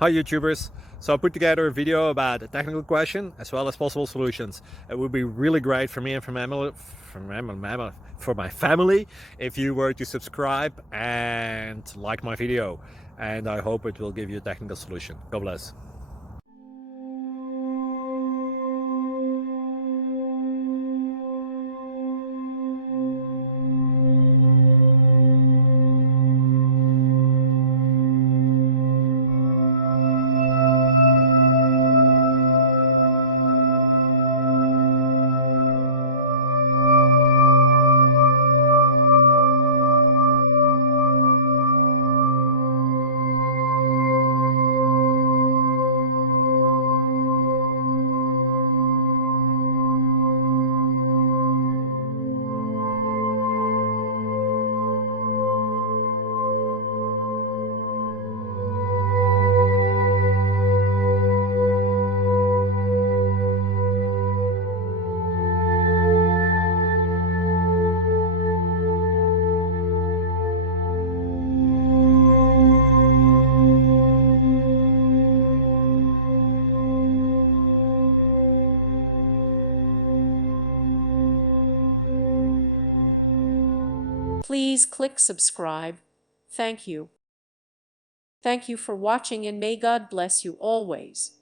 Hi YouTubers! So I put together a video about a technical question as well as possible solutions. It would be really great for me and for my family if you were to subscribe and like my video, and I hope it will give you a technical solution. God bless. Please click subscribe. Thank you. Thank you for watching, and may God bless you always.